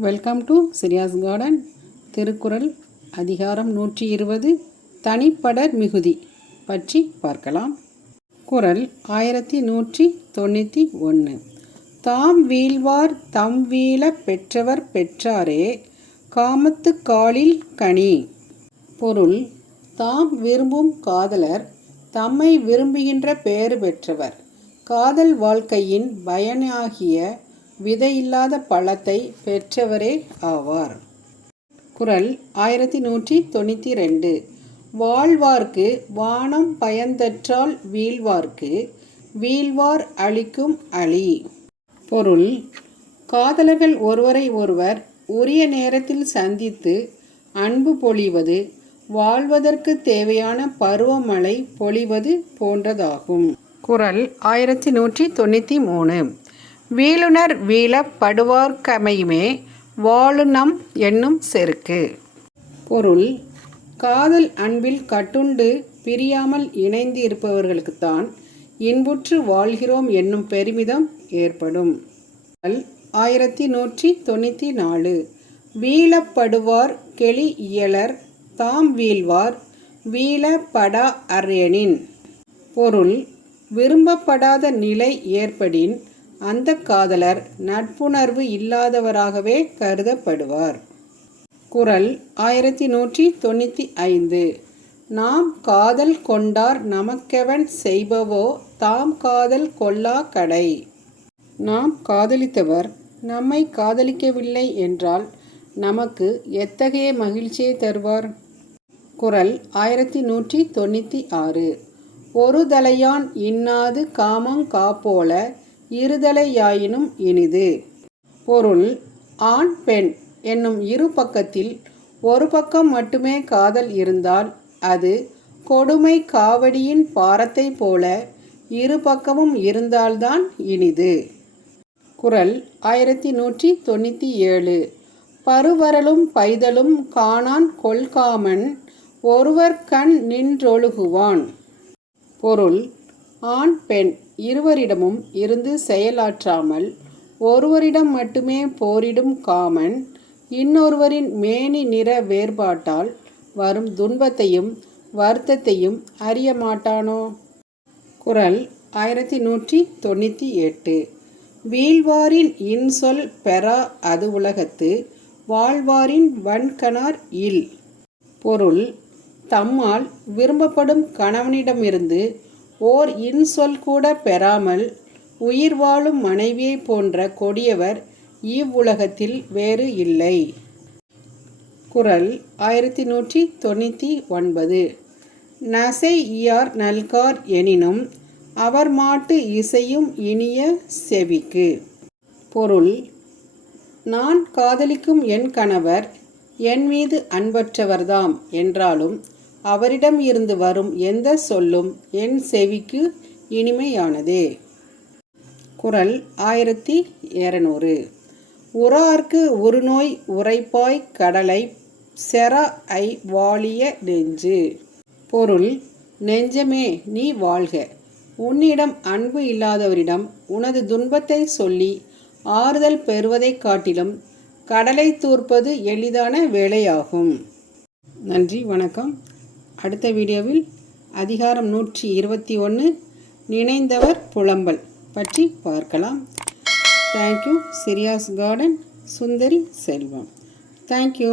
Welcome to Sriya's garden. Thirukkural அதிகாரம் 120 தனிப்படர் மிகுதி பற்றி பார்க்கலாம். குறள் 1191. தாம் வீழ்வார் தம் வீழ பெற்றவர் பெற்றாரே காமத்து காலில் கனி. பொருள்: தாம் விரும்பும் காதலர் தம்மை விரும்புகின்ற பேறு பெற்றவர். காதல் வாழ்க்கையின் பயனாகிய விதையில்லாத பழத்தை பெற்றவரே ஆவார். குறள் 1192. வாழ்வார்க்கு வானம் பயந்தற்றால் வீழ்வார்க்கு வீழ்வார் அளிக்கும் அழி. பொருள்: காதலர்கள் ஒருவரை ஒருவர் உரிய நேரத்தில் சந்தித்து அன்பு பொழிவது வாழ்வதற்கு தேவையான பருவமழை பொழிவது போன்றதாகும். குறள் 1193. வீழுனர் வீழப் படுவார்க்கமையுமே வாழுநம் என்னும் செருக்கு. பொருள்: காதல் அன்பில் கட்டுண்டு பிரியாமல் இணைந்து இருப்பவர்களுக்குத்தான் இன்புற்று வாழ்கிறோம் என்னும் பெருமிதம் ஏற்படும். 1194. வீழப்படுவார் கெளி இயலர் தாம் வீழ்வார் வீழ படா அர்எனின். பொருள்: விரும்பப்படாத நிலை ஏற்படின் அந்த காதலர் நட்புணர்வு இல்லாதவராகவே கருதப்படுவார். குறள் 1195. நாம் காதல் கொண்டார் நமக்கெவன் செய்பவோ தாம் காதல் கொள்ளா கடை. நாம் காதலித்தவர் நம்மை காதலிக்கவில்லை என்றால் நமக்கு எத்தகைய மகிழ்ச்சியை தருவார்? குறள் 1196. ஒரு தலையான் இன்னாது காமங் காப்போல இருதலையாயினும் இனிது. பொருள்: ஆண் பெண் என்னும் இரு பக்கத்தில் ஒரு பக்கம் மட்டுமே காதல் இருந்தால் அது கொடுமை காவடியின் பாரத்தை போல இரு பக்கமும் இருந்தால்தான் இனிது. குறள் 1197. பருவரலும் பைதலும் காணான் கொள்காமன் ஒருவர் கண் நின்றொழுகுவான். பொருள்: ஆண் பெண் இருவரிடமும் இருந்து செயலாற்றாமல் ஒருவரிடம் மட்டுமே போரிடும் காமன் இன்னொருவரின் மேனி நிற வேறுபாட்டால் வரும் துன்பத்தையும் வருத்தத்தையும் அறிய மாட்டானோ? குறள் 1198. வீழ்வாரின் இன்சொல் பெறா அது உலகத்து வாழ்வாரின் வன்கணார் இல். பொருள்: தம்மால் விரும்பப்படும் கணவனிடமிருந்து ஓர் இன்சொல் கூட பெறாமல் உயிர் வாழும் மனைவியை போன்ற கொடியவர் இவ்வுலகத்தில் வேறு இல்லை. குறள் 1199. நசை இயார் நல்கார் எனினும் அவர் மாட்டு இசையும் இனிய செவிக்கு. பொருள்: நான் காதலிக்கும் என் கணவர் என் மீது அன்பற்றவர்தாம் என்றாலும் அவரிடம் இருந்து வரும் எந்த சொல்லும் என் செவிக்கு இனிமையானதே. குறள் 1200. உறார்க்கு உறுநோய் உரைப்பாய் கடலை செற ஐ வாழிய நெஞ்சு. பொருள்: நெஞ்சமே நீ வாழ்க. உன்னிடம் அன்பு இல்லாதவரிடம் உனது துன்பத்தை சொல்லி ஆறுதல் பெறுவதைக் காட்டிலும் கடலை தூர்ப்பது எளிதான வேலையாகும். நன்றி, வணக்கம். அடுத்த வீடியோவில் அதிகாரம் 121 நினைந்தவர் புலம்பல் பற்றி பார்க்கலாம். தேங்க்யூ. சிரியாஸ் கார்டன், சுந்தரி செல்வம். தேங்க்யூ.